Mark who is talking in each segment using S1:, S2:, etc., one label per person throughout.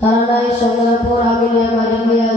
S1: তারা নাই সকলের পর আমি নাই মারিয়া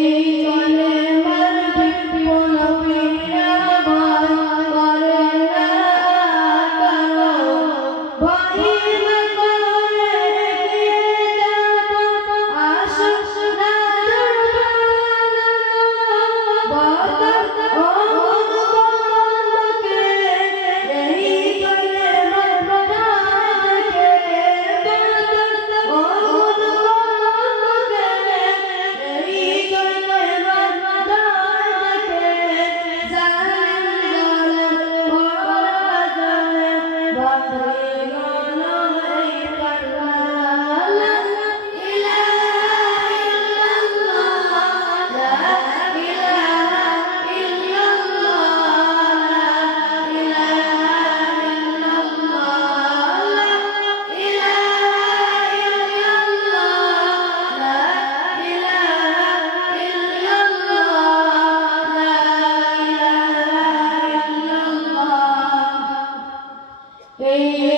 S1: You. Hey.